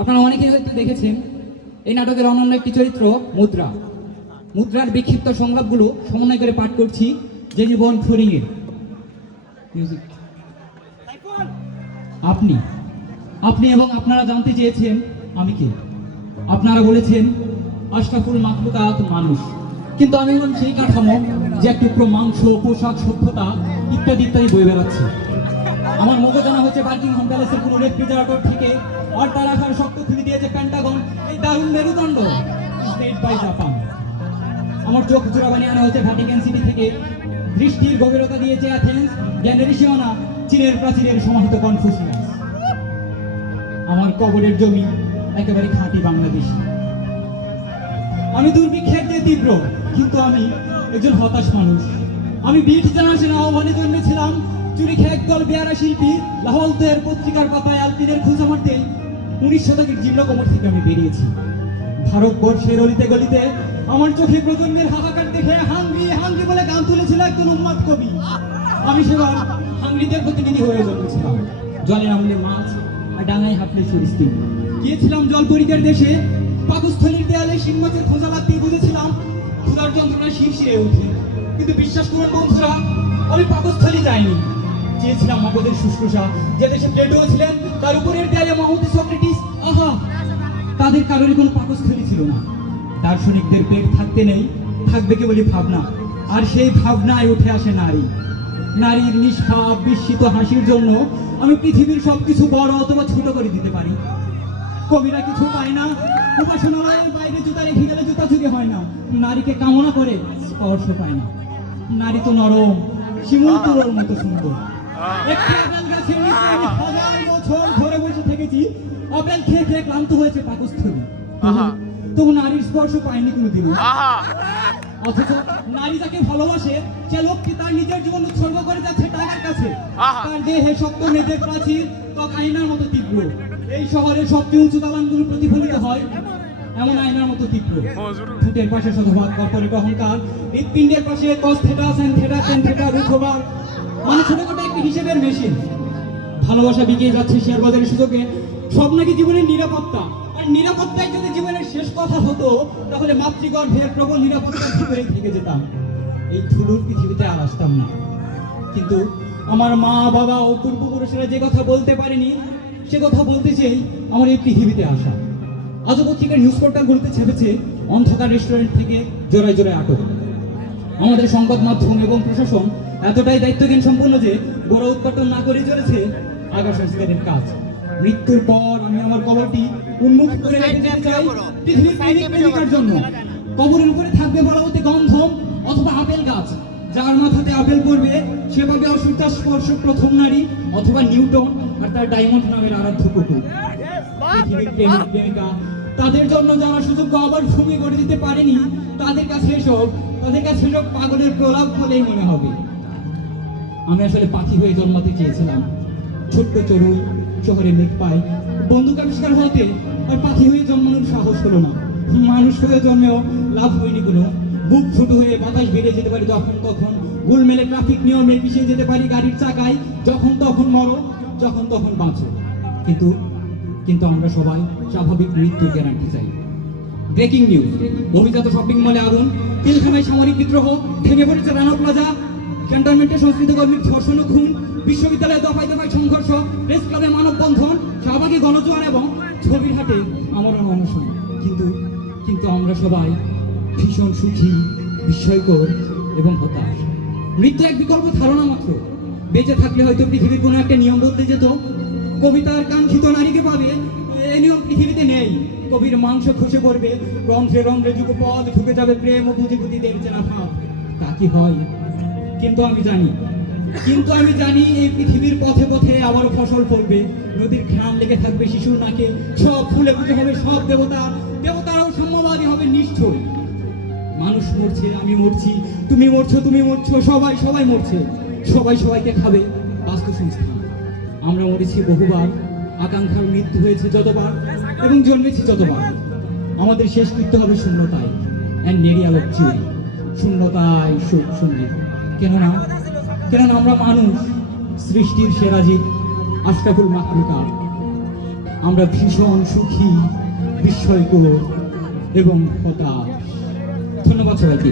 আপনারা অনেকেই হয়তো দেখেছেন এই নাটকের অনন্য একটি চরিত্র মুদ্রা। মুদ্রার বিক্ষিপ্ত সংলাপগুলো সমন্বয় করে পাঠ করছি যে জীবন ফরিংয়ের মিউজিক। আপনি আপনি এবং আপনারা জানতে চেয়েছেন আমি কে। আপনারা বলেছেন আশরাফুল মাখলুকাত মানুষ, কিন্তু আমি হলাম সেই কাঠামো যে এক টুকরো মাংস, পোশাক, সভ্যতা ইত্যাদি ইত্যাদি বয়ে বেড়াচ্ছে। আমার মতো জানা হচ্ছে বার্কিংহাম প্যালেসের কোনো রেফ্রিজারেটর থেকে, আর তার আসার শক্ত খুলে দিয়েছে পেন্টাগন, এই দারুণ মেরুদণ্ড স্টেট বাই জাপান। আমার চোখ জোড়া বানিয়ে আনা হচ্ছে ভ্যাটিকান সিটি থেকে, দৃষ্টির গভীরতা দিয়েছে অ্যাথেন্স, জ্ঞানের সীমানা চীনের প্রাচীরের সমাহিত কনফুসিয়াস। আমার কবরের জমি একেবারে খাঁটি বাংলাদেশি। আমি দুর্ভিক্ষের যে তীব্র, কিন্তু আমি একজন হতাশ মানুষ। আমি বিট জেনারেশন আহ্বানে জন্মেছিলাম, চুরি খেয়ে একদল বেয়ারা শিল্পী লাহোলদের পত্রিকার পাতায় আলপিদের খোঁজা মারতে 19 শতকের জীর্ণ কোমর থেকে আমি বেরিয়েছি। ভারতবর্ষের অলিতে গলিতে আমার চোখে প্রজন্মের হাহাকার দেখে হাঙ্গরি হাঙ্গরি বলে গান তুলেছিল একজন উন্মাদ কবি। আমি সেবার হাঙ্গরিদের প্রতিনিধি হয়ে জন্মেছিলাম। জলে নামলে মাছ আর ডাঙায় হাঁটলে সরিস্তি। গিয়েছিলাম জলপরীদের দেশে, পাকস্থলীর দেয়ালে সিংহচের খোঁজা লাগতেই বুঝেছিলাম ক্ষুধার যন্ত্রণা শিরশিরে উঠে। কিন্তু বিশ্বাস করুন বন্ধুরা, আমি পাকস্থলী যাইনি। চেয়েছিলাম মগজের শুশ্রূষা। যে দেশে প্লেটো ছিলেন তার উপরের দেয়ালে মহতি সক্রেটিস, আহা, তাদের কারোরই কোনো পাকস্থলী ছিল না। দার্শনিকদের পেট থাকতে নেই, থাকবে কেবলই ভাবনা, আর সেই ভাবনায় উঠে আসে নারী। নারীর নিষ্পাপ বিস্মিত হাসির জন্য আমি পৃথিবীর সবকিছু বড় অথবা ছোট করে দিতে পারি। কবিরা কিছু পায় না, উপাসনালয়ের বাইরে জুতা রেখে গেলে জুতা চুরি হয় না। নারীকে কামনা করে, স্পর্শ পায় না। নারী তো নরম, শিমুল তুলোর মতো সুন্দর। একটি আপেল গাছের নিচে আমি 1000 বছর ধরে বসে থেকেছি, আপেল খেয়ে খেয়ে ক্লান্ত হয়েছে পাকস্থলী, তবু নারীর স্পর্শ পায়নি কোনোদিনও। অথচ নারী যাকে ভালোবাসে, সে লোকটি তার নিজের জীবন উৎসর্গ করে যাচ্ছে টাকার কাছে। তার দেহে শক্ত মেঘের প্রাচীর, ত্বক আয়নার মতো তীব্র। এই শহরের সবচেয়ে উঁচু দালানগুলো প্রতিফলিত হয় এমন আয়নার মতো তীব্র। ঠোঁটের পাশে শতভাগ কর্পোরেট অহংকার, হৃৎপিণ্ডের পাশে cos theta, sine theta, tan theta, root over, মানে ছোটখাটো একটি হিসেবের মেশিন। ভালোবাসা বিকিয়ে যাচ্ছে শেয়ার বাজারের সুযোগে। সব নাকি জীবনের নিরাপত্তা, আর নিরাপত্তায় যদি জীবনের শেষ কথা হতো, তাহলে মাতৃগর্ভের প্রবল নিরাপত্তার ভিতরেই থেকে যেতাম। এই ধুলোর পৃথিবীতে আর আসতাম না। কিন্তু আমার মা বাবা ও পূর্বপুরুষেরা যে কথা বলতে পারেনি, সে কথা বলতে চেয়ে আমার এই পৃথিবীতে আসা। আজও পত্রিকার নিউজ পোর্টালগুলোতে ছেপেছে অন্ধকার রেস্টুরেন্ট থেকে জোড়ায় জোড়ায় আটক। আমাদের সংবাদ মাধ্যম এবং প্রশাসন এতটাই দায়িত্বজ্ঞান সম্পন্ন যে গোড়া উৎপাদন না করে চলেছে আগা সংস্কারের কাজ। মৃত্যুর পর আমি আমার কবরটি উন্মুক্ত করে রেখে যেতে চাই পৃথিবীর প্রেমিকার জন্য। কবরের উপরে থাকবে বলাবতী গন্ধম অথবা আপেল গাছ। যার মাথাতে আপেল পড়বে সে পাবে অসুতা স্পর্শ প্রথম নারী, অথবা নিউটন আর তার ডায়মন্ড নামের আরাধ্য কুকুর। পৃথিবীর প্রেমিক প্রেমিকা, তাদের জন্য যারা সুযোগ্য আবার ভূমি গড়ে দিতে পারেনি, তাদের কাছে এসব পাগলের প্রলাপ বলেই মনে হবে। আমি আসলে পাখি হয়ে জন্মাতে চেয়েছিলাম। ছোট্ট চড়ুই শহরে মেঘ পাই, বন্দুক আবিষ্কার হতে আর পাখি হয়ে জন্মানোর সাহস হলো না। মানুষ হয়ে জন্মেও লাভ হয়নি কোনো। বুক ছোট হয়ে বাতাস বেড়ে যেতে পারি যখন তখন, গোলমেলে ট্রাফিক নিয়মে পিছিয়ে যেতে পারি গাড়ির চাকায়, যখন তখন মরো, যখন তখন বাঁচো। কিন্তু কিন্তু আমরা সবাই স্বাভাবিক মৃত্যুর গ্যারান্টি চাই। ব্রেকিং নিউজ, অভিজাত শপিং মলে আগুন, পিলখানায় সামরিক বিদ্রোহ, ভেঙে পড়েছে রানা প্লাজা, ক্যান্টনমেন্টে সংস্কৃত কর্মীর ধর্ষণ ও খুন, বিশ্ববিদ্যালয়ে দফায় দফায় সংঘর্ষ, প্রেস ক্লাবে মানববন্ধন, শাহবাগী গণজোয়ার এবং ছবির হাটে আমরণ অনশন। কিন্তু আমরা সবাই ভীষণ সুখী, বিস্ময়কর এবং হতাশ। মৃত্যু এক বিকল্প ধারণা মাত্র। বেঁচে থাকলে হয়তো পৃথিবীর কোনো একটা নিয়ম বলতে যেত। কবিতার কাঙ্ক্ষিত নারীকে পাবে, এই নিয়ম পৃথিবীতে নেই। কবির মাংস খসে পড়বে, রন্ধ্রে রন্ধ্রে যুগপথ ঢুকে যাবে প্রেম ও বুঝিবুঝিদের চেনা ভাব। তা কি হয়? কিন্তু আমি জানি এই পৃথিবীর পথে পথে আবার ফসল ফলবে, নদীর ঘ্রাণ লেগে থাকবে শিশুর নাকে, সব ফুলে ফুটে হবে সব দেবতারাও সাম্যবাদী হবে নিশ্চয়। মানুষ মরছে, আমি মরছি, তুমি মরছো, সবাই মরছে, সবাই সবাইকে খাবে। বাস্তুসংস্থান, আমরা মরেছি বহুবার, আকাঙ্ক্ষার মৃত্যু হয়েছে যতবার এবং জন্মেছি যতবার। আমাদের শেষ মৃত্যু হবে শূন্যতায়, শূন্যতায় সুখ সঙ্গীত। কেননা আমরা মানুষ, সৃষ্টির সেরা জীব, আশরাফুল মাখলুকাত। আমরা ভীষণ সুখী, বিস্ময়কর এবং হতাশ। ধন্যবাদ সবাইকে।